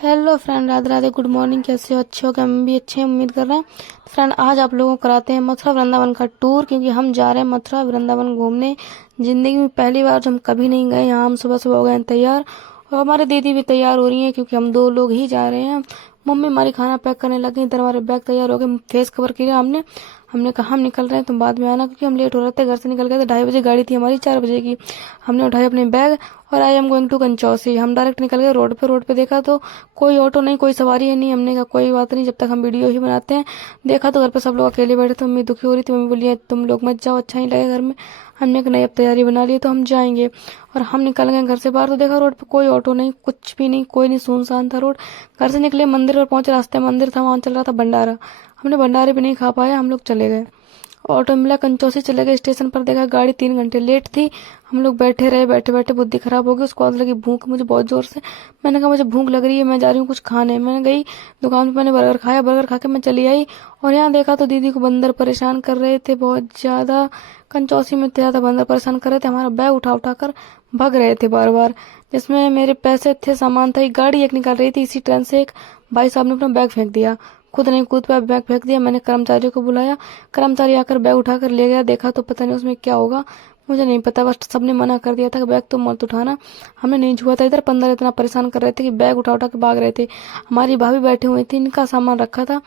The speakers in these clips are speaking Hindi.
Hello friend, Radhe Radhe, good morning. कैसे हो? अच्छे हो? क्या? हम भी अच्छे हैं, उम्मीद कर रहे हैं। फ्रेंड, आज आप लोगों को कराते हैं मथुरा वृंदावन का टूर, क्योंकि हम जा रहे हैं मथुरा वृंदावन घूमने। जिंदगी में पहली बार, जो हम कभी नहीं गए यहाँ। हम सुबह सुबह हो गए हैं तैयार, और हमारी दीदी भी तैयार हो रही है, क्योंकि हम 2 लोग ही जा रहे हैं। मम्मी हमारी खाना पैक करने लगी, इधर हमारे बैग तैयार हो गए, फेस कवर किया हमने। हमने कहा हम निकल रहे हैं, तुम बाद में आना, क्योंकि हम लेट हो रहे थे। घर से निकल गए थे 2:30 बजे, गाड़ी थी हमारी 4 बजे की। हमने उठाए अपने बैग और I am going to Kanchausi. हम डायरेक्ट निकल गए रोड पे। रोड पे देखा तो कोई ऑटो नहीं, कोई सवारी है नहीं। हमने कहा कोई बात नहीं, जब तक हम वीडियो ही बनाते हैं। देखा तो घर पे सब लोग अकेले बैठे थे। मम्मी दुखी हो रही थी। मम्मी बोली तुम लोग मत जाओ, अच्छा नहीं लगेगा घर में। हमने कहा नहीं, अब तैयारी बना ली तो हम जाएंगे। और हम निकल गए घर से बाहर, तो देखा रोड पे कोई ऑटो नहीं, कुछ भी नहीं, कोई नहीं, सुनसान था रोड। घर से निकले, मंदिर पर पहुंचे, रास्ते में मंदिर था, वहां चल रहा था भंडारा। हमने भंडारे भी नहीं खा पाया, हम लोग चले गए। ऑटो मिला, कंचौसी चले गए। स्टेशन पर देखा गाड़ी 3 घंटे लेट थी। हम लोग बैठे रहे, बैठे बैठे बुद्धि खराब हो गई। उसको आज लगी भूख मुझे बहुत जोर से। मैंने कहा मुझे भूख लग रही है, मैं जा रही हूँ कुछ खाने। मैंने गई दुकान पे, मैंने बर्गर खाया। बर्गर खा के मैं चली आई, और यहाँ देखा तो दीदी को बंदर परेशान कर रहे थे बहुत ज्यादा। कंचौसी में इतने ज्यादा बंदर परेशान कर रहे थे, हमारा बैग उठा उठा कर भग रहे थे बार बार, जिसमें मेरे पैसे थे, सामान था। एक गाड़ी एक निकाल रही थी, इसी ट्रेन से एक भाई साहब ने अपना बैग फेंक दिया। खुद नहीं कूद पाया, बैग फेंक दिया। मैंने कर्मचारियों को बुलाया, कर्मचारी आकर बैग उठाकर ले गया। देखा तो पता नहीं उसमें क्या होगा, मुझे नहीं पता। बस सबने मना कर दिया था कि बैग तुम मत उठाना। हमने नहीं छुआ था। इधर बंदर इतना परेशान कर रहे थे कि बैग उठा उठा के भाग रहे थे। हमारी भाभी बैठी हुई थी, इनका सामान रखा था,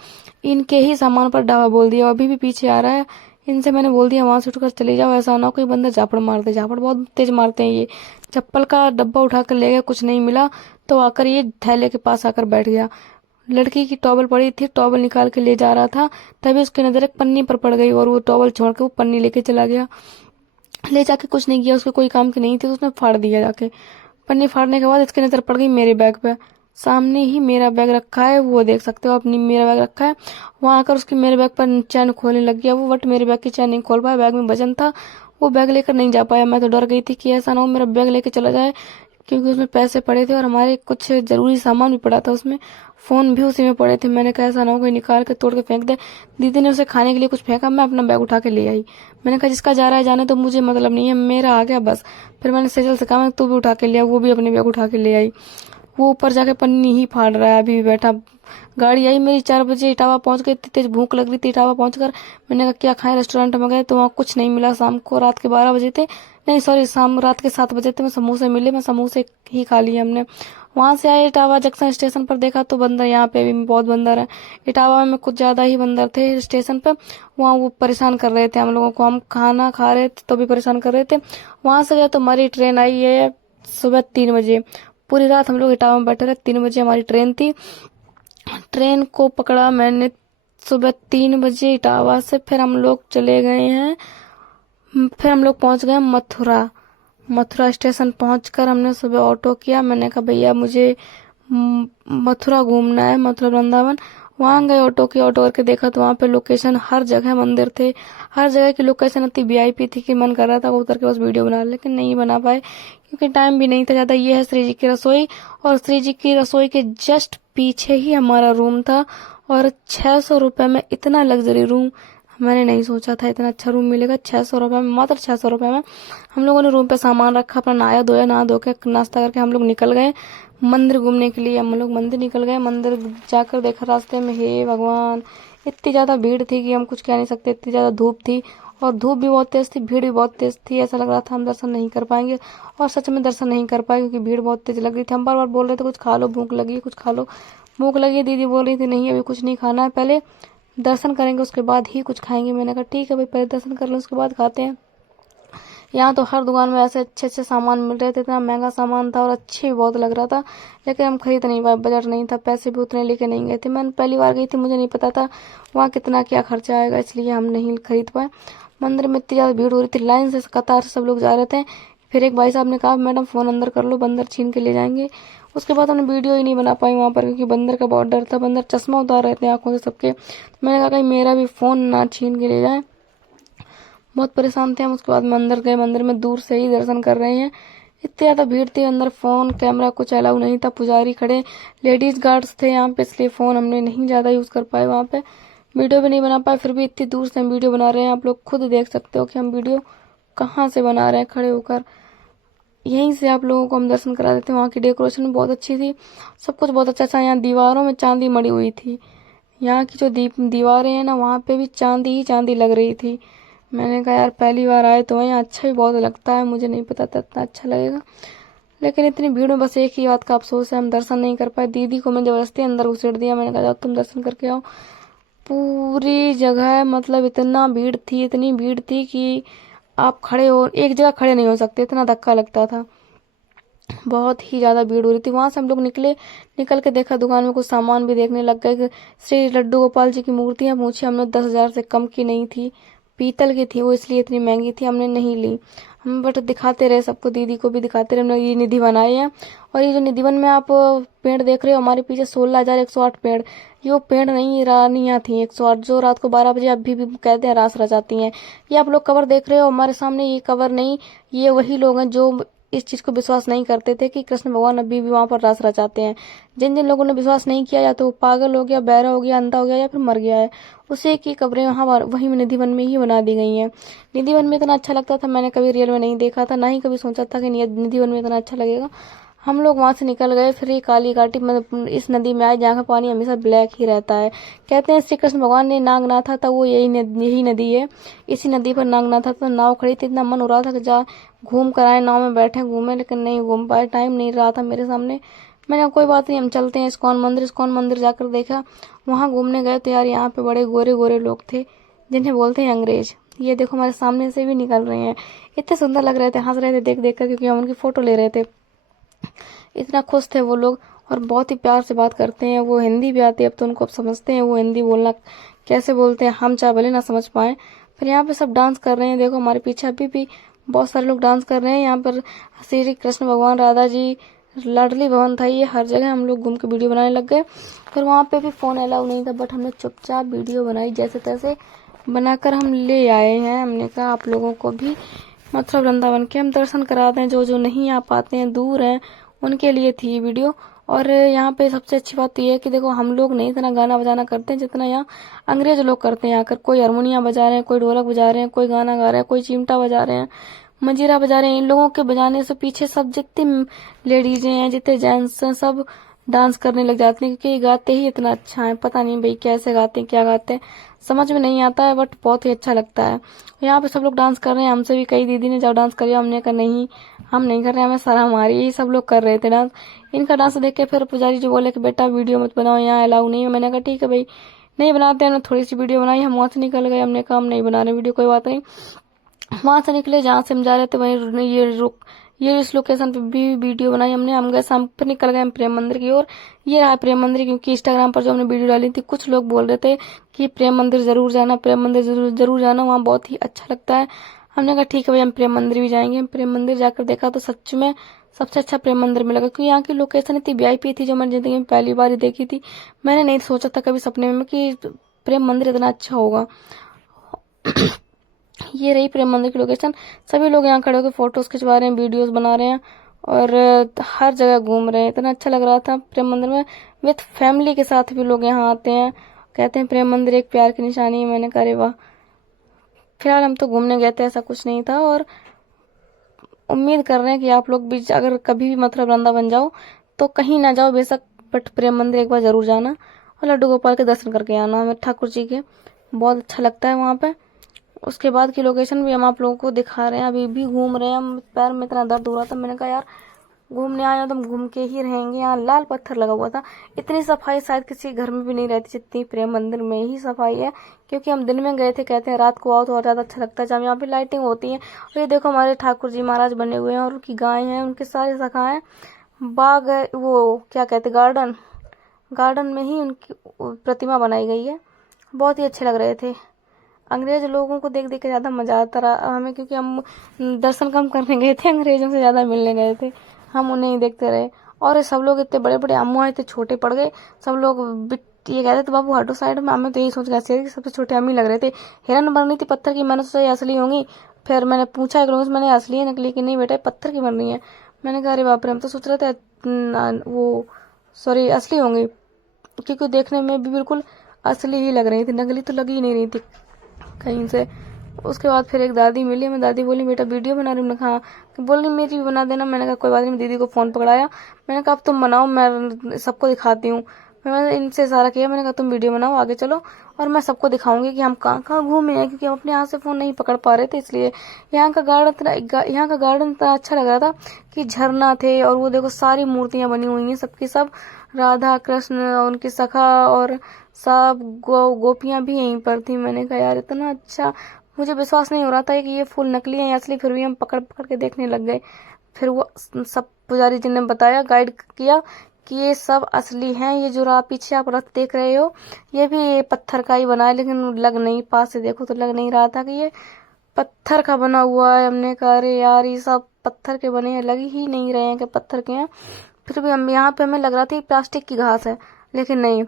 इनके ही सामान पर डावा बोल दिया। अभी भी पीछे आ रहा है। इनसे मैंने बोल दिया वहां से उठकर चले जाओ, ऐसा ना हो कोई बंदर झापड़ मार दे। झापड़ बहुत तेज मारते हैं ये। चप्पल का डब्बा उठा कर ले गए, कुछ नहीं मिला। तो आकर ये थैले के पास आकर बैठ गया। लड़की की टॉवल पड़ी थी, टॉवल निकाल के ले जा रहा था, तभी उसकी नजर एक पन्नी पर पड़ गई, और वो टॉवल छोड़ के वो पन्नी लेके चला गया। ले जाके कुछ नहीं किया, उसके कोई काम की नहीं थी, तो उसने फाड़ दिया जाके। पन्नी फाड़ने के बाद इसकी नजर पड़ गई मेरे बैग पे। सामने ही मेरा बैग रखा है, वो देख सकते हो अपनी, मेरा बैग रखा है। वहां आकर उसकी मेरे बैग पर चैन खोलने लग गया वो, बट मेरे बैग की चैन नहीं खोल पाया। बैग में वजन था, वो बैग लेकर नहीं जा पाया। मैं तो डर गई थी कि ऐसा ना हो मेरा बैग लेके चला जाए, क्योंकि उसमें पैसे पड़े थे और हमारे कुछ जरूरी सामान भी पड़ा था उसमें। फोन भी उसी में पड़े थे। मैंने कहा ऐसा ना हो कोई निकाल के तोड़ के फेंक दे। दीदी ने उसे खाने के लिए कुछ फेंका, मैं अपना बैग उठा के ले आई। मैंने कहा जिसका जा रहा है जाने, तो मुझे मतलब नहीं है, मेरा आ गया बस। फिर मैंने सेजल से कहा तू भी उठा के ले आ, वो भी अपने बैग उठा के ले आई। वो ऊपर जाके पन्नी ही फाड़ रहा है, अभी भी बैठा। गाड़ी आई मेरी 4 बजे, इटावा पहुंच गई। इतनी तेज भूख लग रही थी। इटावा पहुंचकर मैंने कहा क्या खाएं, रेस्टोरेंट में गए तो वहाँ कुछ नहीं मिला। शाम को रात के 12 बजे थे, नहीं सॉरी, शाम रात के 7 बजे थे। मैं समोसे मिले, मैं समोसे ही खा लिए हमने। वहां से आए इटावा जंक्शन स्टेशन पर, देखा तो बंदर, यहाँ पे भी बहुत बंदर है। इटावा में कुछ ज्यादा ही बंदर थे स्टेशन पे। वहाँ वो परेशान कर रहे थे हम लोगों को। हम खाना खा रहे थे तो भी परेशान कर रहे थे। वहां से गए तो हमारी ट्रेन आई है सुबह 3 बजे। पूरी रात हम लोग इटावा में बैठे रहे। 3 बजे हमारी ट्रेन थी। ट्रेन को पकड़ा मैंने सुबह 3 बजे इटावा से। फिर हम लोग चले गए हैं, फिर हम लोग पहुंच गए मथुरा। मथुरा स्टेशन पहुंचकर हमने सुबह ऑटो किया। मैंने कहा भैया मुझे मथुरा घूमना है, मथुरा वृंदावन। वहां गए, ऑटो की, ऑटो करके देखा तो वहां पे लोकेशन हर जगह मंदिर थे। हर जगह की लोकेशन इतनी वीआईपी थी कि मन कर रहा था उतर के बस वीडियो बना, लेकिन नहीं बना पाए क्योंकि टाइम भी नहीं था ज्यादा। ये है श्री जी की रसोई, और श्री जी की रसोई के जस्ट पीछे ही हमारा रूम था। और 600 रुपये में इतना लग्जरी रूम मैंने नहीं सोचा था, इतना अच्छा रूम मिलेगा 600 रुपये में, मात्र 600 रुपये में। हम लोगों ने रूम पे सामान रखा, अपना नहाया धोया, नहा धो के नाश्ता करके हम लोग निकल गए मंदिर घूमने के लिए। हम लोग मंदिर निकल गए। मंदिर जाकर देखा रास्ते में, हे भगवान, इतनी ज्यादा भीड़ थी कि हम कुछ कह नहीं सकते। इतनी ज्यादा धूप थी, और धूप भी बहुत तेज थी, भीड़ भी बहुत तेज थी। ऐसा लग रहा था हम दर्शन नहीं कर पाएंगे, और सच में दर्शन नहीं कर पाए, क्योंकि भीड़ बहुत तेज लग रही थी। हम बार बार बोल रहे थे कुछ खा लो, भूख लगी, कुछ खा लो, भूख लगी। दीदी बोल रही थी नहीं अभी कुछ नहीं खाना है, पहले दर्शन करेंगे उसके बाद ही कुछ खाएंगे। मैंने कहा ठीक है भाई, पहले दर्शन कर लो उसके बाद खाते हैं। यहाँ तो हर दुकान में ऐसे अच्छे अच्छे सामान मिल रहे थे, इतना महंगा सामान था और अच्छे भी बहुत लग रहा था, लेकिन हम खरीद नहीं पाए, बजट नहीं था, पैसे भी उतने लेके नहीं गए थे। मैं पहली बार गई थी, मुझे नहीं पता था वहाँ कितना क्या खर्चा आएगा, इसलिए हम नहीं खरीद पाए। मंदिर में इतनी ज्यादा भीड़ हो रही थी, लाइन से कतार से सब लोग जा रहे थे। फिर एक भाई साहब ने कहा मैडम फोन अंदर कर लो, बंदर छीन के ले जाएंगे। उसके बाद हमने वीडियो ही नहीं बना पाई वहां पर, क्योंकि बंदर का बहुत डर था। बंदर चश्मा उतार रहे थे आंखों से सबके। मैंने कहा कहीं मेरा भी फोन ना छीन के ले जाए। बहुत परेशान थे हम। उसके बाद में अंदर गए, मंदिर में दूर से ही दर्शन कर रहे हैं। इतनी ज्यादा भीड़ थी, अंदर फोन कैमरा कुछ अलाउ नहीं था। पुजारी खड़े, लेडीज गार्ड्स थे यहाँ पे, इसलिए फोन हमने नहीं ज्यादा यूज कर पाए वहां पे, वीडियो भी नहीं बना पाए। फिर भी इतनी दूर से हम वीडियो बना रहे हैं, आप लोग खुद देख सकते हो कि हम वीडियो कहाँ से बना रहे हैं खड़े होकर। यहीं से आप लोगों को हम दर्शन करा देते हैं। वहाँ की डेकोरेशन बहुत अच्छी थी, सब कुछ बहुत अच्छा था। यहाँ दीवारों में चांदी मड़ी हुई थी। यहाँ की जो दीवारें हैं ना, वहाँ पे भी चांदी ही चांदी लग रही थी। मैंने कहा यार पहली बार आए तो यहाँ अच्छा भी बहुत लगता है, मुझे नहीं पता था इतना अच्छा लगेगा। लेकिन इतनी भीड़ में बस एक ही बात का अफसोस है, हम दर्शन नहीं कर पाए। दीदी को मैं जबरदस्ती अंदर घुसेड़ दिया, मैंने कहा जाओ तुम दर्शन करके आओ। पूरी जगह मतलब इतना भीड़ थी, इतनी भीड़ थी कि आप खड़े हो एक जगह खड़े नहीं हो सकते, इतना धक्का लगता था। बहुत ही ज्यादा भीड़ हो रही थी। वहां से हम लोग निकल के देखा दुकान में कुछ सामान भी देखने लग गए। श्री लड्डू गोपाल जी की मूर्तियां पूछी हमने, 10,000 से कम की नहीं थी, पीतल की थी वो, इसलिए इतनी महंगी थी, हमने नहीं ली। हम बट दिखाते रहे सबको, दीदी को भी दिखाते रहे। हमने ये निधि बनाए हैं। और ये जो निधिवन में आप पेड़ देख रहे हो हमारे पीछे, 16,108 पेड़, ये वो पेड़ नहीं, रानियां थी 108 जो रात को 12 बजे अभी भी कहते हैं रास रचाती हैं। ये आप लोग कवर देख रहे हो हमारे सामने, ये कवर नहीं, ये वही लोग हैं जो इस चीज को विश्वास नहीं करते थे कि कृष्ण भगवान अभी भी वहां पर रास रचाते हैं। जिन जिन लोगों ने विश्वास नहीं किया, या तो वो पागल हो गया, बहरा हो गया, अंधा हो गया, या फिर मर गया है। उसे की कब्रें वहां वही निधिवन में ही बना दी गई हैं। निधिवन में इतना अच्छा लगता था, मैंने कभी रियल में नहीं देखा था, ना ही कभी सोचा था कि निधिवन में इतना अच्छा लगेगा। हम लोग वहां से निकल गए, फिर ये काली घाटी मतलब इस नदी में आए जहाँ का पानी हमेशा ब्लैक ही रहता है। कहते हैं श्री कृष्ण भगवान ने नागनाथा था, वो यही नदी है। इसी नदी पर नागनाथा तो नाव खड़ी थी, इतना मन हो रहा था कि जा घूम कर आए, नाव में बैठे घूमे, लेकिन नहीं घूम पाए, टाइम नहीं रहा था मेरे सामने। मैंने कहा कोई बात नहीं, हम चलते हैं इस्कॉन मंदिर जाकर देखा। वहां घूमने गए तो यार यहाँ पे बड़े गोरे गोरे लोग थे, जिन्हें बोलते हैं अंग्रेज। ये देखो हमारे सामने से भी निकल रहे हैं, इतने सुंदर लग रहे थे, हंस रहे थे देख देख कर, क्योंकि हम उनकी फोटो ले रहे थे। इतना खुश थे वो लोग, और बहुत ही प्यार से बात करते हैं। वो हिंदी भी आती है अब तो उनको, अब समझते हैं वो हिंदी बोलना कैसे बोलते हैं, हम चाहे भले ना समझ पाए। फिर यहाँ पे सब डांस कर रहे हैं, देखो हमारे पीछे अभी भी बहुत सारे लोग डांस कर रहे हैं। यहाँ पर श्री कृष्ण भगवान, राधा जी, लाडली भवन था ये, हर जगह हम लोग घूम के वीडियो बनाने लग गए। फिर वहाँ पे भी फोन अलाउ नहीं था, बट हमने चुपचाप वीडियो बनाई, जैसे तैसे बनाकर हम ले आए हैं। हमने कहा आप लोगों को भी मथुरा वृंदावन के हम दर्शन कराते हैं, जो जो नहीं आ पाते हैं, दूर हैं, उनके लिए थी ये वीडियो। और यहाँ पे सबसे अच्छी बात तो ये है कि देखो हम लोग नहीं इतना गाना बजाना करते हैं जितना यहाँ अंग्रेज लोग करते हैं। आकर कोई हारमोनियम बजा रहे हैं, कोई ढोलक बजा रहे हैं, कोई गाना गा रहे हैं, कोई चिमटा बजा रहे हैं, मंजीरा बजा रहे हैं। इन लोगों के बजाने से पीछे सब जितने लेडीजें हैं, जितने जेंट्स हैं, सब डांस करने लग जाते हैं, क्योंकि ये गाते ही इतना अच्छा है। पता नहीं भाई कैसे गाते हैं, क्या गाते हैं, समझ में नहीं आता है, बट बहुत ही अच्छा लगता है। यहाँ पे सब लोग डांस कर रहे हैं। हमसे भी कई दीदी ने जब डांस करिए, हमने कहा नहीं हम नहीं कर रहे, हमें शर्म आ रही है। यही सब लोग कर रहे थे डांस। इनका डांस देख के फिर पुजारी जी बोले कि बेटा वीडियो मत बनाओ, यहाँ अलाउ नहीं है। मैंने कहा ठीक है भाई, नहीं बनाते हैं। थोड़ी सी वीडियो बनाई, हम वहां से निकल गए। हमने कहा हम नहीं बना रहे वीडियो, कोई बात नहीं। वहां से निकले, जहाँ से हम जा रहे थे वहीं ये इस लोकेशन पे भी वीडियो बनाई हमने। हम गए शाम, फिर निकल गए हम प्रेम मंदिर की ओर। ये रहा प्रेम मंदिर, क्योंकि इंस्टाग्राम पर जो हमने वीडियो डाली थी, कुछ लोग बोल रहे थे कि प्रेम मंदिर जरूर जाना, प्रेम मंदिर जरूर जाना, वहाँ बहुत ही अच्छा लगता है। हमने कहा ठीक है भाई, हम प्रेम मंदिर भी जाएंगे। हम प्रेम मंदिर जाकर देखा तो सच में सबसे अच्छा प्रेम मंदिर में लगा, क्योंकि यहाँ की लोकेशन इतनी वीआईपी थी, जो मैंने जिंदगी में पहली बार ही देखी थी। मैंने नहीं सोचा था कभी सपने में कि प्रेम मंदिर इतना अच्छा होगा। ये रही प्रेम मंदिर की लोकेशन। सभी लोग यहाँ खड़े होकर फोटोज खिंचवा रहे हैं, वीडियोस बना रहे हैं, और हर जगह घूम रहे हैं। इतना अच्छा लग रहा था प्रेम मंदिर में। विथ फैमिली के साथ भी लोग यहाँ आते हैं, कहते हैं प्रेम मंदिर एक प्यार की निशानी है। मैंने कहा अरे वाह। फिलहाल हम तो घूमने गए थे, ऐसा कुछ नहीं था। और उम्मीद कर रहे हैं कि आप लोग भी अगर कभी भी मथुरा वृंदावन जाओ तो कहीं ना जाओ बेशक, बट प्रेम मंदिर एक बार जरूर जाना, और लड्डू गोपाल के दर्शन करके आना। हमें ठाकुर जी के बहुत अच्छा लगता है वहाँ पे। उसके बाद की लोकेशन भी हम आप लोगों को दिखा रहे हैं। अभी भी घूम रहे हैं हम, पैर में इतना दर्द हो रहा था, मैंने कहा यार घूमने आए हो तो हम घूम के ही रहेंगे। यहाँ लाल पत्थर लगा हुआ था, इतनी सफाई शायद किसी घर में भी नहीं रहती जितनी प्रेम मंदिर में ही सफाई है। क्योंकि हम दिन में गए थे, कहते हैं रात को आओ तो और ज्यादा अच्छा लगता है, जब यहाँ पे लाइटिंग होती है। और ये देखो हमारे ठाकुर जी महाराज बने हुए हैं, और उनकी गाय हैं, उनके सारे सखाएं, बाग है, वो क्या कहते गार्डन में ही उनकी प्रतिमा बनाई गई है। बहुत ही अच्छे लग रहे थे। अंग्रेज लोगों को देख देख के ज्यादा मजा आता रहा हमें, क्योंकि हम दर्शन कम करने गए थे, अंग्रेजों से ज्यादा मिलने गए थे। हम उन्हें ही देखते रहे। और सब लोग इतने बड़े बड़े, अम्मू इतने छोटे पड़ गए। सब लोग ये कहते थे बाबू हटो साइड में। हमें तो यही सोच के सबसे छोटे हम ही लग रहे थे। हिरन बन रही थी पत्थर की, मैंने सोचा ये असली होंगी। फिर मैंने पूछा एक लोगों से, मैंने असली है नकली की? नहीं बेटा पत्थर की बन रही है। मैंने कहा अरे बाप रे, हम तो सोच रहे थे वो सॉरी असली होंगी, क्योंकि देखने में भी बिल्कुल असली ही लग रही थी, नकली तो लगी ही नहीं रही थी कहीं से। उसके बाद फिर एक दादी मिली, मैं दादी बोली बेटा वीडियो बना रही हूँ? मैंने कहा हाँ। बोली मेरी भी बना देना। मैंने कहा कोई बात नहीं। दीदी को फ़ोन पकड़ाया, मैंने कहा अब तुम बनाओ, मैं सबको दिखाती हूँ। मैंने इनसे इशारा किया, मैंने कहा तुम वीडियो बनाओ, आगे चलो और मैं सबको दिखाऊंगी कि हम कहाँ कहाँ घूमे हैं, क्योंकि हम अपने हाथ से फ़ोन नहीं पकड़ पा रहे थे इसलिए। यहाँ का गार्डन इतना अच्छा लग रहा था कि झरना थे, और वो देखो सारी मूर्तियाँ बनी हुई हैं सबकी सब, राधा कृष्ण उनकी सखा और सब गोपियाँ भी यहीं पर थी। मैंने कहा यार इतना अच्छा, मुझे विश्वास नहीं हो रहा था कि ये फूल नकली है या असली, फिर भी हम पकड़ पकड़ के देखने लग गए। फिर वो सब पुजारी जी ने बताया, गाइड किया कि ये सब असली हैं। ये जो पीछे आप रथ देख रहे हो ये भी पत्थर का ही बना है, लेकिन लग नहीं, पास से देखो तो लग नहीं रहा था कि ये पत्थर का बना हुआ है। हमने कहा अरे यार ये सब पत्थर के बने हैं, लग ही नहीं रहे हैं कि पत्थर के हैं। फिर भी हम यहाँ पे हमें लग रहा था ये प्लास्टिक की घास है, लेकिन नहीं,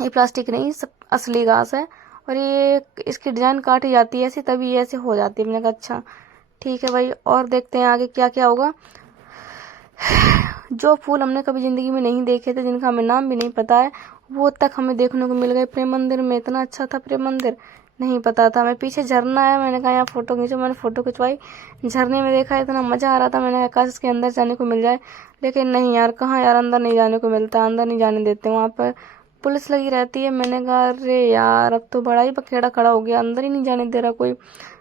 ये प्लास्टिक नहीं, सब असली घास है। और ये इसकी डिजाइन काटी जाती है ऐसी, तभी ये ऐसे हो जाती है। मैंने कहा अच्छा ठीक है भाई, और देखते हैं आगे क्या क्या होगा। जो फूल हमने कभी जिंदगी में नहीं देखे थे, जिनका हमें नाम भी नहीं पता है, वो तक हमें देखने को मिल गए। प्रेम मंदिर में इतना अच्छा था, प्रेम मंदिर नहीं पता था। मैं पीछे झरना है, मैंने कहा यहाँ फोटो खींचो, मैंने फोटो खिंचवाई। झरने में देखा, इतना मजा आ रहा था, मैंने कहा काश इसके अंदर जाने को मिल जाए, लेकिन नहीं यार, कहाँ यार, अंदर नहीं जाने को मिलता, अंदर नहीं जाने देते, वहाँ पर पुलिस लगी रहती है। मैंने कहा अरे यार अब तो बड़ा ही बखेड़ा खड़ा हो गया, अंदर ही नहीं जाने दे रहा कोई।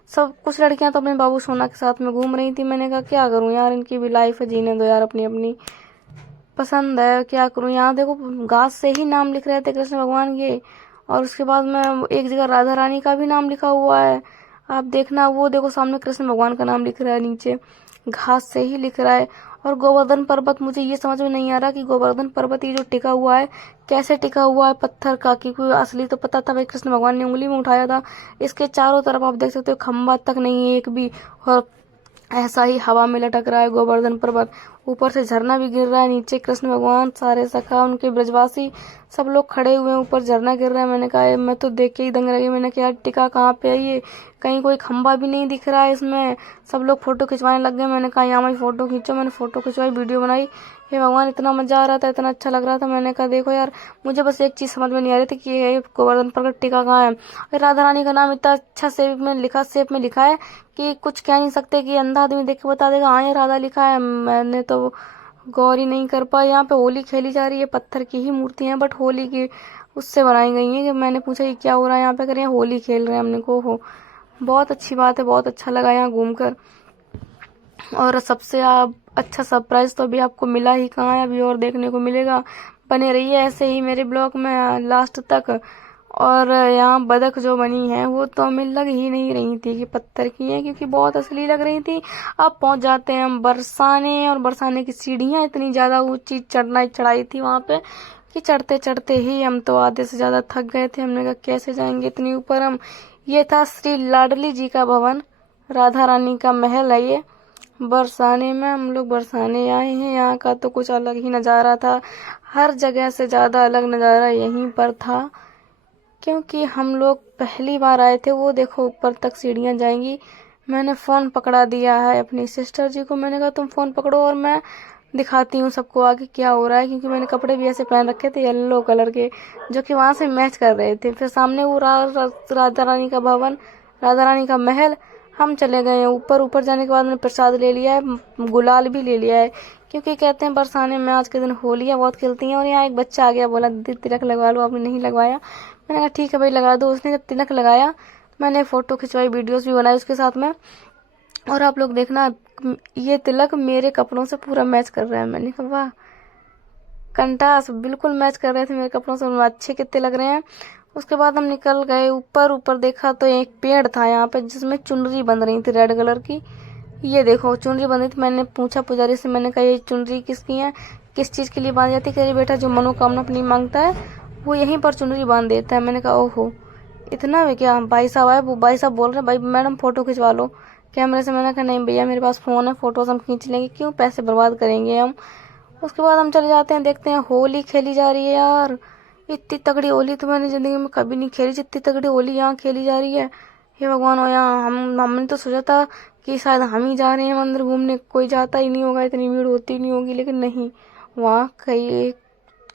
सब कुछ लड़कियां तो अपने बाबू सोना के साथ में घूम रही थी। मैंने कहा क्या करूं यार, इनकी भी लाइफ है, जीने दो यार, अपनी अपनी पसंद है, क्या करूं। यहाँ देखो घास से ही नाम लिख रहे थे कृष्ण भगवान के, और उसके बाद में एक जगह राधा रानी का भी नाम लिखा हुआ है। आप देखना, वो देखो सामने कृष्ण भगवान का नाम लिख रहा है, नीचे घास से ही लिख रहा है। और गोवर्धन पर्वत, मुझे ये समझ में नहीं आ रहा कि गोवर्धन पर्वत ये जो टिका हुआ है कैसे टिका हुआ है पत्थर का, क्योंकि असली तो पता था भाई, कृष्ण भगवान ने उंगली में उठाया था। इसके चारों तरफ आप देख सकते हो खम्बा तक नहीं है एक भी, और ऐसा ही हवा में लटक रहा है गोवर्धन पर्वत। ऊपर से झरना भी गिर रहा है, नीचे कृष्ण भगवान, सारे सखा उनके ब्रजवासी सब लोग खड़े हुए हैं, ऊपर झरना गिर रहा है। मैंने कहा मैं तो देख के ही दंग रह गई। मैंने कहा टिका कहाँ पे है ये, कहीं कोई खंबा भी नहीं दिख रहा है इसमें। सब लोग फोटो खिंचवाने लग गए। मैंने कहा यहाँ मैं फोटो खींचो, मैंने फोटो खिंचवाई, वीडियो बनाई। हे भगवान इतना मजा आ रहा था, इतना अच्छा लग रहा था। मैंने कहा देखो यार, मुझे बस एक चीज समझ में नहीं आ रही थी कि ये गोवर्धन पर्वत टिका कहाँ है। राधा रानी का नाम इतना अच्छा शेप में लिखा है कि कुछ कह नहीं सकते, कि अंधा आदमी देख के बता देगा हाँ ये राधा लिखा है। मैंने तो गौर ही नहीं कर पाया। यहाँ पे होली खेली जा रही है, पत्थर की ही मूर्ति है, बट होली की उससे बनाई गई है। कि मैंने पूछा ये क्या हो रहा है यहाँ पे, कर होली खेल रहे हैं। हमने को हो बहुत अच्छी बात है, बहुत अच्छा लगा यहाँ घूमकर। और सबसे अच्छा सरप्राइज तो अभी आपको मिला ही कहाँ है, अभी और देखने को मिलेगा। बने रहिए ऐसे ही मेरे ब्लॉग में लास्ट तक। और यहाँ बतख जो बनी है वो तो हमें लग ही नहीं रही थी कि पत्थर की है, क्योंकि बहुत असली लग रही थी। अब पहुंच जाते हैं हम बरसाने, और बरसाने की सीढ़ियाँ इतनी ज्यादा ऊंची चढ़ाई थी वहां पे कि चढ़ते चढ़ते ही हम तो आधे से ज्यादा थक गए थे। हमने कहा कैसे जाएंगे इतनी ऊपर हम। ये था श्री लाडली जी का भवन, राधा रानी का महल है ये बरसाने में। हम लोग बरसाने आए हैं, यहाँ का तो कुछ अलग ही नज़ारा था। हर जगह से ज़्यादा अलग नज़ारा यहीं पर था, क्योंकि हम लोग पहली बार आए थे। वो देखो ऊपर तक सीढ़ियाँ जाएंगी। मैंने फ़ोन पकड़ा दिया है अपनी सिस्टर जी को, मैंने कहा तुम फ़ोन पकड़ो और मैं दिखाती हूँ सबको आगे क्या हो रहा है, क्योंकि मैंने कपड़े भी ऐसे पहन रखे थे येलो कलर के, जो कि वहाँ से मैच कर रहे थे। फिर सामने वो राधा रानी का भवन, राधा रानी का महल। हम चले गए ऊपर। ऊपर जाने के बाद मैंने प्रसाद ले लिया है, गुलाल भी ले लिया है, क्योंकि कहते हैं बरसाने में आज के दिन होलियाँ बहुत खेलती हैं। और यहाँ एक बच्चा आ गया, बोला दीदी तिलक लगवा लो, आपने नहीं लगवाया। मैंने कहा ठीक है भाई लगा दो। उसने जब तिलक लगाया, मैंने फोटो खिंचवाई, वीडियोस भी बनाई उसके साथ में। और आप लोग देखना, ये तिलक मेरे कपड़ों से पूरा मैच कर रहा है। मैंने कहा वाह, कंटास बिल्कुल मैच कर रहे थे मेरे कपड़ों से, अच्छे कितने लग रहे हैं। उसके बाद हम निकल गए ऊपर। ऊपर देखा तो एक पेड़ था यहाँ पे, जिसमें चुनरी बन रही थी रेड कलर की। ये देखो चुनरी बंधी थी। मैंने पूछा पुजारी से, मैंने कहा ये चुनरी किसकी है, किस चीज के लिए बांधी जाती है। कह रही बेटा जो मनोकामना अपनी मांगता है वो यहीं पर चुनरी बांध देता है। मैंने कहा ओहो इतना है क्या। भाई साहब आए, वो भाई साहब बोल रहे भाई मैडम फोटो खिंचवा लो कैमरे से। मैंने कहा नहीं भैया मेरे पास फोन है, फोटोज हम खींच लेंगे, क्यों पैसे बर्बाद करेंगे हम। उसके बाद हम चले जाते हैं, देखते हैं होली खेली जा रही है। यार इतनी तगड़ी होली तो मैंने जिंदगी में कभी नहीं खेली, जितनी तगड़ी होली यहाँ खेली जा रही है। हे भगवान हो, यहाँ हमने तो सोचा था कि शायद हम ही जा रहे हैं मंदिर घूमने, कोई जाता ही नहीं होगा, इतनी भीड़ होती नहीं होगी, लेकिन नहीं, वहाँ कई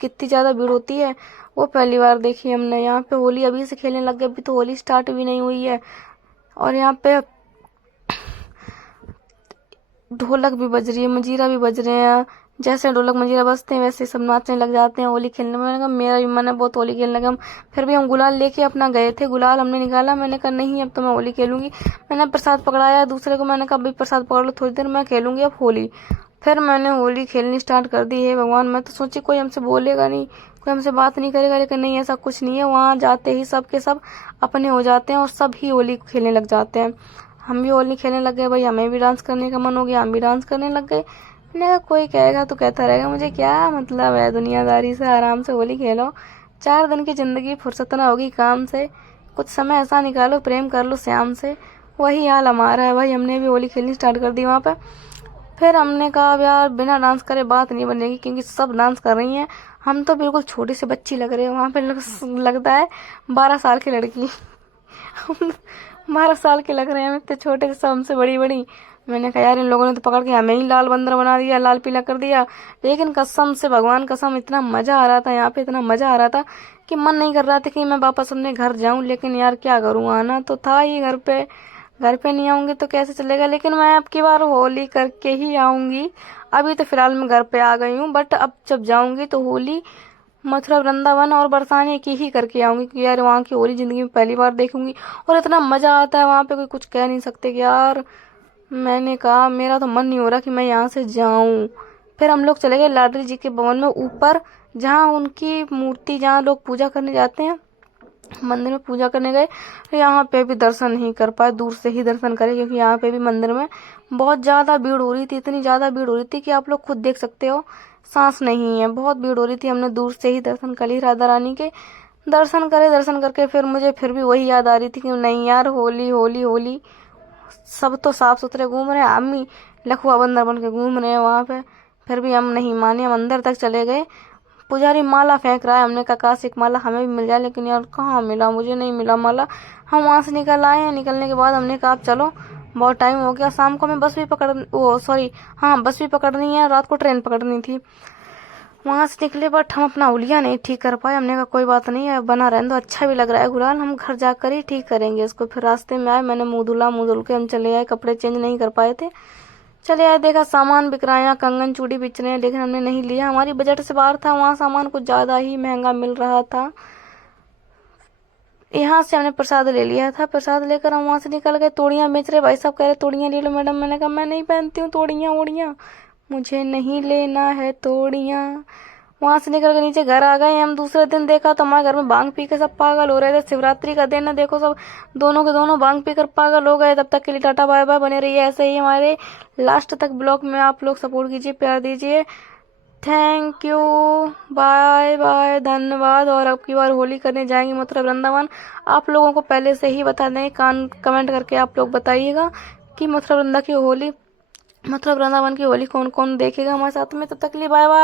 कितनी ज्यादा भीड़ होती है वो पहली बार देखी हमने। यहाँ पे होली अभी से खेलने लग गए, अभी तो होली स्टार्ट भी नहीं हुई है। और यहाँ पे ढोलक भी बज रही है, मंजीरा भी बज रहे हैं। जैसे ढोलक मंजीरा बजते हैं वैसे सब नाचने लग जाते हैं होली खेलने में। मैंने कहा मेरा भी मन है बहुत होली खेलने का। फिर भी हम गुलाल लेके अपना गए थे, गुलाल हमने निकाला। मैंने कहा नहीं अब तो मैं होली खेलूंगी। मैंने प्रसाद पकड़ाया दूसरे को, मैंने कहा भाई प्रसाद पकड़ लो, थोड़ी देर मैं खेलूंगी अब होली। फिर मैंने होली खेलनी स्टार्ट कर दी है। भगवान, मैं तो सोची कोई हमसे बोलेगा नहीं, कोई हमसे बात नहीं करेगा, लेकिन नहीं, ऐसा कुछ नहीं है। वहाँ जाते ही सब के सब अपने हो जाते हैं और सब ही होली खेलने लग जाते हैं। हम भी होली खेलने लग गए भाई, हमें भी डांस करने का मन हो गया, हम भी डांस करने लग गए। मैंने कहा कोई कहेगा तो कहता रहेगा, मुझे क्या मतलब है दुनियादारी से, आराम से होली खेलो। 4 दिन की जिंदगी, फुर्सत ना होगी काम से, कुछ समय ऐसा निकालो, प्रेम कर लो श्याम से। वही हाल हमारा है भाई। हमने भी होली खेलनी स्टार्ट कर दी वहाँ पे। फिर हमने कहा अब यार बिना डांस करे बात नहीं बनेगी, क्योंकि सब डांस कर रही हैं, हम तो बिल्कुल छोटी सी बच्ची लग रही है वहाँ पे। लगता है 12 साल की लड़की। 12 साल के लग रहे हैं हम, इतने छोटे से, सब हमसे बड़ी बड़ी। मैंने कहा यार इन लोगों ने तो पकड़ के हमें ही लाल बंदर बना दिया, लाल पीला कर दिया। लेकिन कसम से, भगवान कसम, इतना मजा आ रहा था यहाँ पे, इतना मजा आ रहा था कि मन नहीं कर रहा था कि मैं वापस अपने घर जाऊं। लेकिन यार क्या करूं, आना तो था ही घर पे। घर पे नहीं आऊंगी तो कैसे चलेगा। लेकिन मैं अब की बार होली करके ही आऊंगी। अभी तो फिलहाल मैं घर पे आ गई हूँ, बट अब जब जाऊंगी तो होली मथुरा वृंदावन और बरसाने की ही करके आऊंगी, क्योंकि यार वहाँ की होली जिंदगी में पहली बार देखूंगी और इतना मजा आता है वहाँ पे, कोई कुछ कह नहीं सकते कि यार। मैंने कहा मेरा तो मन नहीं हो रहा कि मैं यहाँ से जाऊं। फिर हम लोग चले गए लाडली जी के भवन में ऊपर, जहाँ उनकी मूर्ति, जहाँ लोग पूजा करने जाते हैं, मंदिर में पूजा करने गए। यहाँ पे भी दर्शन नहीं कर पाए, दूर से ही दर्शन करे, क्योंकि यहाँ पे भी मंदिर में बहुत ज्यादा भीड़ हो रही थी। इतनी ज्यादा भीड़ हो रही थी कि आप लोग खुद देख सकते हो, सांस नहीं है, बहुत भीड़ हो रही थी। हमने दूर से ही दर्शन कर ली राधा रानी के। दर्शन करे, दर्शन करके फिर मुझे फिर भी वही याद आ रही थी कि नहीं यार, होली होली होली। सब तो साफ सुथरे घूम रहे हैं, हम ही लखुआ बंदर बन के घूम रहे हैं वहाँ पे। फिर भी हम नहीं माने, हम अंदर तक चले गए। पुजारी माला फेंक रहा है, हमने कहा काश एक माला हमें भी मिल जाए, लेकिन यार कहाँ मिला, मुझे नहीं मिला माला। हम वहाँ से निकल आए हैं। निकलने के बाद हमने कहा अब चलो, बहुत टाइम हो गया। शाम को हमें बस भी बस भी पकड़नी है, रात को ट्रेन पकड़नी थी। वहां से निकले बट हम अपना हुलिया नहीं ठीक कर पाए। हमने कहा कोई बात नहीं है, बना रहने दो, अच्छा भी लग रहा है गुलाल, हम घर जाकर ही ठीक करेंगे इसको। फिर रास्ते में आए, मैंने मुंह धुल के हम चले आए, कपड़े चेंज नहीं कर पाए थे। चले आए, देखा सामान बिक रहा है, यहाँ कंगन चूड़ी बेच रहे हैं, लेकिन हमने नहीं लिया, हमारी बजट से बाहर था। वहाँ सामान कुछ ज्यादा ही महंगा मिल रहा था। यहाँ से हमने प्रसाद ले लिया था। प्रसाद लेकर हम वहां से निकल गए। तोड़ियां बेच रहे, भाई साहब कह रहे तोड़ियां ले लो मैडम। मैंने कहा मैं नहीं पहनती हूँ तोड़ियां ओड़ियां, मुझे नहीं लेना है तोड़ियां। वहां से निकल के नीचे घर आ गए हम। दूसरे दिन देखा तो हमारे घर में भांग पी के सब पागल हो रहे थे। शिवरात्रि का दिन है, देखो सब दोनों के दोनों भांग पीकर पागल हो गए। तब तक के लिए टाटा बाय बाय, बने रहिए ऐसे ही हमारे लास्ट तक ब्लॉग में। आप लोग सपोर्ट कीजिए, प्यार दीजिए। थैंक यू, बाय बाय, धन्यवाद। और अब की बार होली करने जाएंगे मथुरा वृंदावन। आप लोगों को पहले से ही बता दें, कमेंट करके आप लोग बताइएगा कि मथुरा वृंदावन की होली कौन कौन देखेगा हमारे साथ में। तब तक के लिए बाय बाय।